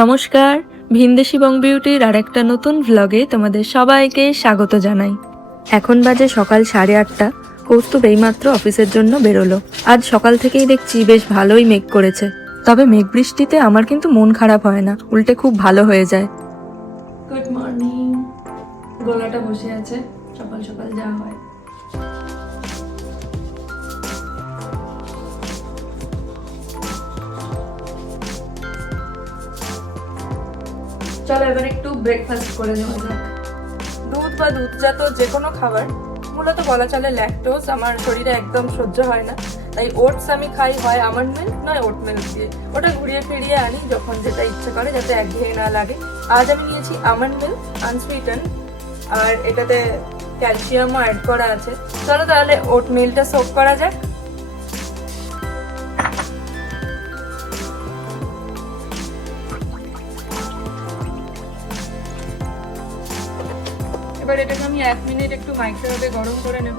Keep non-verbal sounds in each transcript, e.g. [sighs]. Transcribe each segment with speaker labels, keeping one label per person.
Speaker 1: নমস্কার, ভিনদেশি বং বিউটির আর একটা নতুন ভ্লগে তোমাদের সবাইকে স্বাগত জানাই। এখন বাজে সকাল সাড়ে আটটা কৌস্তুভ এইমাত্র অফিসের জন্য বেরোলো। আজ সকাল থেকেই দেখছি বেশ ভালোই মেঘ করেছে। তবে মেঘ বৃষ্টিতে আমার কিন্তু মন খারাপ হয় না, উল্টে খুব ভালো হয়ে যায়। গুড মর্নিং গলাটা বসে আছে, সকাল সকাল যা হয়। চলো এবার একটু ব্রেকফাস্ট করে নেওয়া যাক দুধ বা দুধজাত যে কোনো খাবার, মূলত বলা চলে ল্যাকটোজ আমার শরীরে একদম সহ্য হয় না। তাই ওটস আমি খাই, হয় আমন্ড মিল্ক নয় ওট মিল্ক দিয়ে। ওটা ঘুরিয়ে ফিরিয়ে আনি যখন যেটা ইচ্ছে করে, যাতে একঘেয়ে না লাগে। আজ আমি নিয়েছি আমন্ড মিল্ক আনসুইটেন আর এটাতে ক্যালসিয়ামও অ্যাড করা আছে। চলো তাহলে ওট মিলটা সোপ করা যাক। আমি এক মিনিট একটু মাইক্রোওয়েভে গরম করে নেব।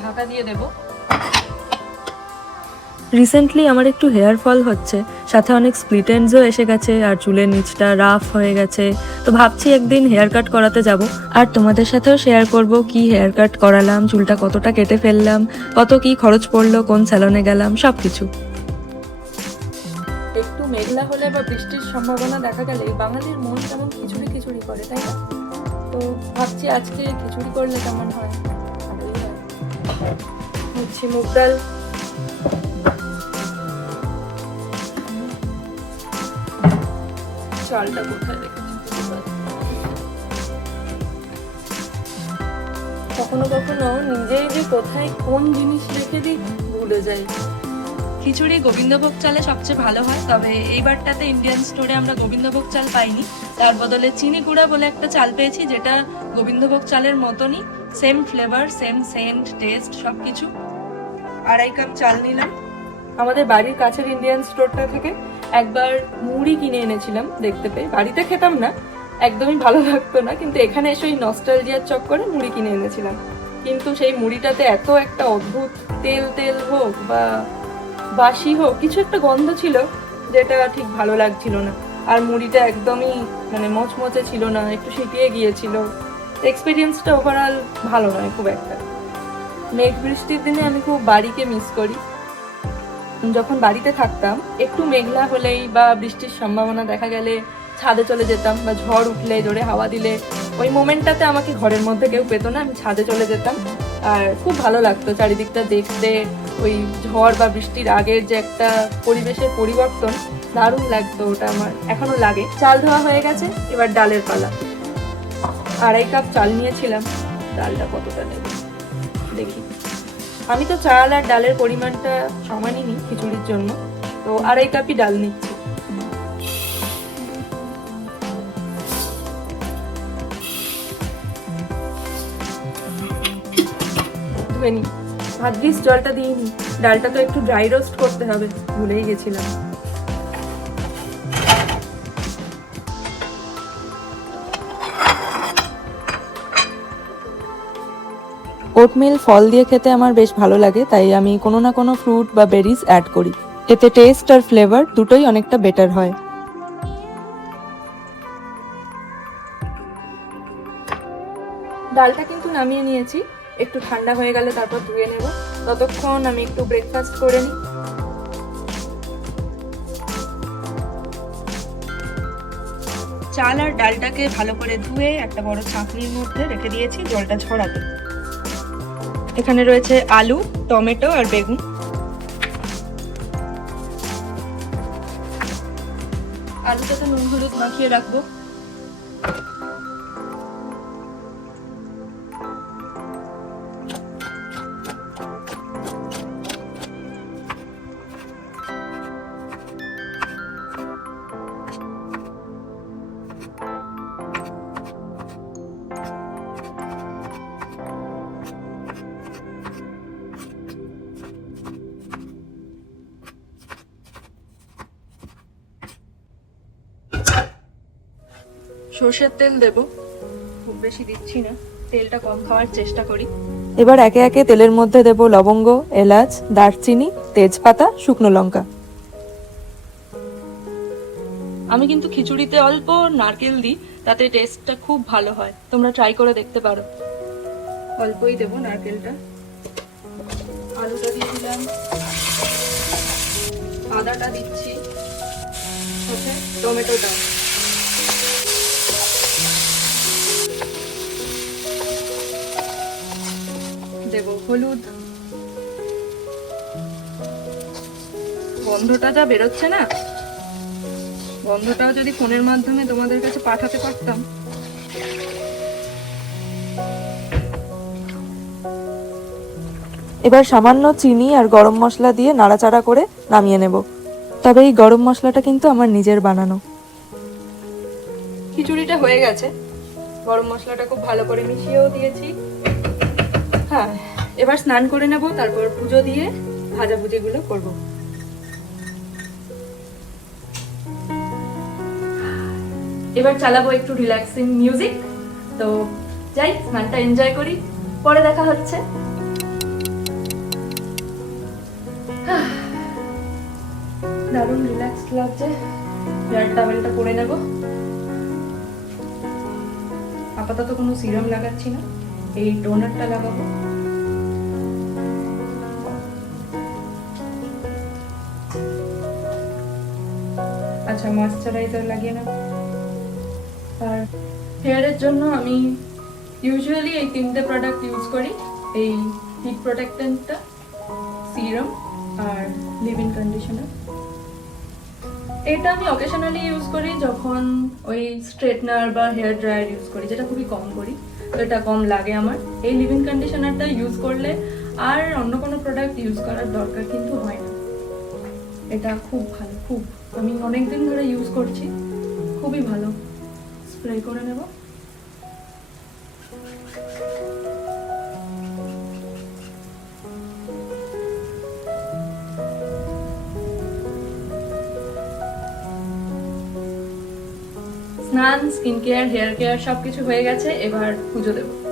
Speaker 1: ঢাকা দিয়ে দেব। রিসেন্টলি আমার একটু হেয়ার ফল হচ্ছে। সাথে অনেক স্প্লিট এন্ডসও এসে গেছে, আর চুলের নিচটা রাফ হয়ে গেছে। তো ভাবছি একদিন হেয়ার কাট করাতে যাব। আর তোমাদের সাথেও শেয়ার করব কি হেয়ার কাট করালাম, চুলটা কতটা কেটে ফেললাম, কত কি খরচ পড়ল, কোন স্যালনে গেলাম সব কিছু একটু মেঘলা হলে বা বৃষ্টির সম্ভাবনা দেখা গেলে বাঙালির মন কেমন খিচুড়ি খিচুড়ি করে, তাই না? তো ভাবছি আজকে খিচুড়ি করলে কেমন হয়। হচ্ছে মুগ ডাল। চালটা কোথায় রেখেছি কখনো কখনো নিজেই যে কোথায় কোন জিনিস রেখে দিই ভুলে যাই। খিচুড়ি গোবিন্দভোগ চালে সবচেয়ে ভালো হয়, তবে এইবারটাতে ইন্ডিয়ান স্টোরে আমরা গোবিন্দভোগ চাল পাইনি। তার বদলে চিনি গুঁড়া বলে একটা চাল পেয়েছি, যেটা গোবিন্দভোগ চালের মতনই same flavour same scent taste সবকিছু। আড়াই কাপ চাল নিলাম। আমাদের বাড়ির কাছের ইন্ডিয়ান স্টোরটা থেকে একবার মুড়ি কিনে এনেছিলাম দেখতে পেয়ে। বাড়িতে খেতাম না, একদমই ভালো লাগতো না, কিন্তু এখানে এসে ওই নস্টালজিয়ার চক্করে মুড়ি কিনে এনেছিলাম। কিন্তু সেই মুড়িটাতে এত একটা অদ্ভুত তেল তেল হোক বা বাসি হোক, কিছু একটা গন্ধ ছিল যেটা ঠিক ভালো লাগছিল না। আর মুড়িটা একদমই মানে মচমচে ছিল না, একটু সিটিয়ে গিয়েছিল। এক্সপিরিয়েন্সটা ওভারঅল ভালো নয় খুব একটা। মেঘ বৃষ্টির দিনে আমি খুব বাড়িকে মিস করি। যখন বাড়িতে থাকতাম, একটু মেঘলা হলেই বা বৃষ্টির সম্ভাবনা দেখা গেলে ছাদে চলে যেতাম বা ঝড় উঠলে, জোরে হাওয়া দিলে, ওই মোমেন্টটাতে আমাকে ঘরের মধ্যে কেউ পেতো না, আমি ছাদে চলে যেতাম। আর খুব ভালো লাগতো চারিদিকটা দেখতে, ওই ঝড় বা বৃষ্টির আগের যে একটা পরিবেশের পরিবর্তন, দারুণ লাগতো ওটা আমার এখনও লাগে। চাল ধোয়া হয়ে গেছে, এবার ডালের পালা। আড়াই কাপ চাল নিয়েছিলাম, ডালটা কতটা নেব? দেখি। আমি তো চাল আর ডালের পরিমাণটা সমানই নিই খিচুড়ির জন্য। তো আড়াই কাপই ডাল নিচ্ছি। ধুয়ে নিই। ভাগ্যিস জলটা দিইনি। ডালটা তো একটু ড্রাই রোস্ট করতে হবে, ভুলেই গেছিলাম। ওটমিল ফল দিয়ে খেতে আমার বেশ ভালো লাগে, তাই আমি কোনো না কোনো ফ্রুট বা বেরিজ অ্যাড করি। এতে টেস্ট আর ফ্লেভার দুটোই অনেকটা বেটার হয়। ডালটা কিন্তু নামিয়ে নিয়েছি, একটু ঠান্ডা হয়ে গেলে তারপর ধুয়ে নেব। ততক্ষণ আমি একটু ব্রেকফাস্ট করে নিই। চাল আর ডালটাকে ভালো করে ধুয়ে একটা বড় ছাঁকনির মধ্যে রেখে দিয়েছি, জলটা ছড়াতে। এখানে রয়েছে আলু টমেটো আর বেগুন। আলুটাতে নুন হলুদ মাখিয়ে রাখব। সর্ষের তেল দেব। খুব বেশি দিচ্ছি না। তেলটা কম খাওয়ার চেষ্টা করি।
Speaker 2: এবার একে একে তেলের মধ্যে দেব লবঙ্গ এলাচ দারচিনি তেজপাতা শুকনো লঙ্কা।
Speaker 1: আমি কিন্তু খিচুড়িতে অল্প নারকেল দিই তাতে টেস্টটা খুব ভালো হয়। তোমরা ট্রাই করে দেখতে পারো। অল্পই দেবো নারকেলটা। আলুটা দিয়ে দিলাম। আদাটা দিচ্ছি। ওকে টমেটোটা হলুদ। গন্ধটা যা বেরোচ্ছে না? গন্ধটাও যদি ফোনের মাধ্যমে তোমাদের কাছে পাঠাতে পারতাম।
Speaker 2: এবার সামান্য চিনি আর গরম মশলা দিয়ে নাড়াচাড়া করে নামিয়ে নেব। তবে এই গরম মশলাটা কিন্তু আমার নিজের বানানো।
Speaker 1: খিচুড়িটা হয়ে গেছে। গরম মশলাটা খুব ভালো করে মিশিয়েও দিয়েছি। হ্যাঁ এবার স্নান করে নেব, তারপর পুজো দিয়ে ভাজাভুজিগুলো করব। এবার চালাবো একটু রিল্যাক্সিং মিউজিক তো যাই, স্নানটা এনজয় করি, পরে দেখা হচ্ছে। [sighs] দারুণ রিল্যাক্স লাগছে। হেয়ার টাওয়েলটা পরে নেব। আপাতত কোনো সিরাম লাগাচ্ছি না, এই টোনারটা লাগাবো। আচ্ছা ময়শ্চারাইজার লাগিয়ে নেব আর হেয়ারের জন্য আমি ইউজুয়ালি এই তিনটে প্রোডাক্ট ইউজ করি। এই হিট প্রোটেক্টেন্টটা সিরাম আর লিভ ইন কন্ডিশনার এটা আমি অকেশনালি ইউজ করি যখন ওই স্ট্রেটনার বা হেয়ার ড্রায়ার ইউজ করি, যেটা খুবই কম করি, তো এটা কম লাগে আমার। এই লিভিং কন্ডিশনারটা ইউজ করলে আর অন্য কোনো প্রোডাক্ট ইউজ করার দরকার কিন্তু হয় না। এটা খুব ভালো, খুব আমি অনেক দিন ধরে ইউজ করছি। খুবই ভালো। স্প্রে করে নেব। স্নান স্কিন কেয়ার হেয়ার কেয়ার সব কিছু হয়ে গেছে। এবার পুজো দেব।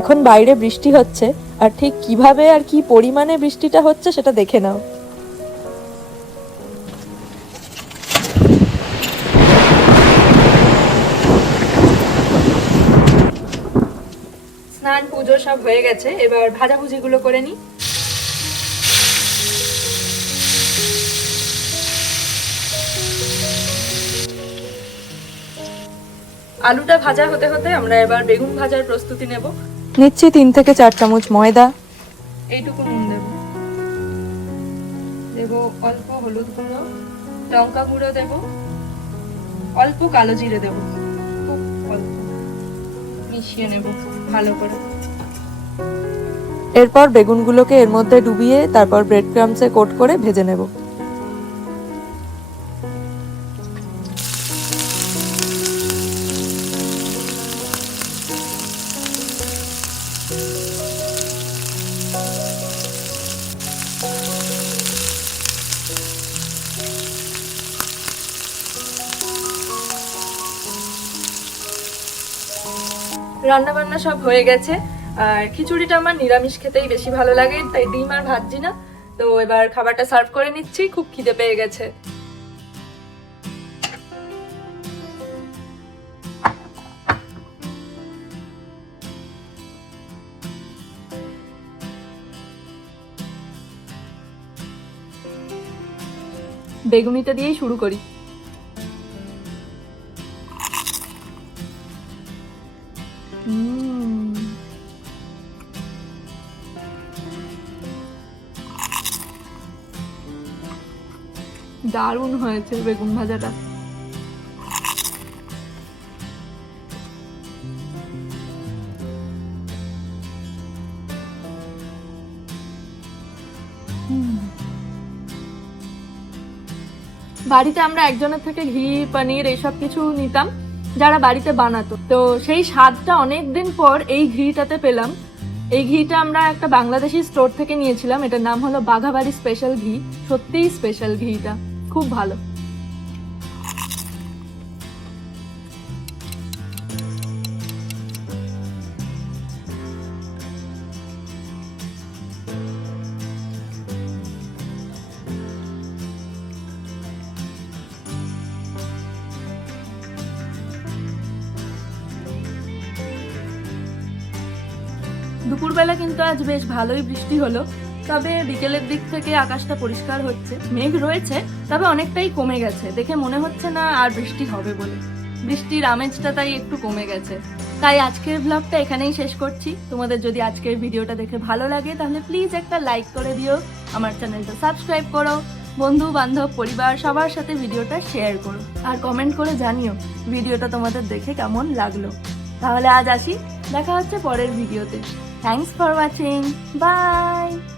Speaker 2: এখন বাইরে বৃষ্টি হচ্ছে, আর ঠিক কীভাবে আর কি পরিমাণে বৃষ্টিটা হচ্ছে সেটা দেখে নাও।
Speaker 1: স্নান, পুজো সব হয়ে গেছে, এবার ভাজাভুজিগুলো করে নিই। আলুটা ভাজা হতে হতে আমরা এবার বেগুন ভাজার প্রস্তুতি নেব।
Speaker 2: নিচ্ছি তিন থেকে চার চামচ ময়দা।
Speaker 1: এইটুকু নুন দেব। দেব অল্প হলুদ গুঁড়ো লঙ্কা গুঁড়ো দেব অল্প কালো জিরে দেব। খুব অল্প। মিশিয়ে নেব ভালো করে।
Speaker 2: এরপর বেগুনগুলোকে এর মধ্যে ডুবিয়ে তারপর ব্রেড ক্রামসে কোট করে ভেজে নেব।
Speaker 1: রান্না বান্না সব হয়ে গেছে। আর খিচুড়িটা আমার নিরামিষ খেতেই বেশি ভালো লাগে, তাই ডিম আর ভাজছি না। তো এবার খাবারটা সার্ভ করে নিচ্ছি, খুব খিদে পেয়ে গেছে। বেগুনিটা দিয়েই শুরু করি। দারুণ হয়েছে বেগুন ভাজাটা।
Speaker 3: বাড়িতে আমরা একজনের থেকে ঘি, পনির এইসব কিছু নিতাম, যারা বাড়িতে বানাতো। তো সেই স্বাদটা অনেক দিন পর এই ঘিটাতে পেলাম। এই ঘিটা আমরা একটা বাংলাদেশি স্টোর থেকে নিয়েছিলাম, এটার নাম হলো বাঘাবাড়ি স্পেশাল ঘি। সত্যিই স্পেশাল ঘিটা। খুব ভালো। দুপুরবেলা কিন্তু আজ বেশ ভালোই বৃষ্টি হলো। তবে বিকেলের দিক থেকে আকাশটা পরিষ্কার হচ্ছে। মেঘ রয়েছে, তবে অনেকটাই কমে গেছে। দেখে মনে হচ্ছে না আর বৃষ্টি হবে বলে। বৃষ্টির আমেজটা তাই একটু কমে গেছে। তাই আজকের ব্লগটা এখানেই শেষ করছি। তোমাদের যদি আজকের ভিডিওটা দেখে ভালো লাগে, তাহলে প্লিজ একটা লাইক করে দিও। আমার চ্যানেলটা সাবস্ক্রাইব করো। বন্ধু বান্ধব পরিবার, সবার সাথে ভিডিওটা শেয়ার করো। আর কমেন্ট করে জানিও ভিডিওটা তোমাদের দেখে কেমন লাগল। তাহলে আজ আসি। দেখা হচ্ছে পরের ভিডিওতে। Thanks for watching by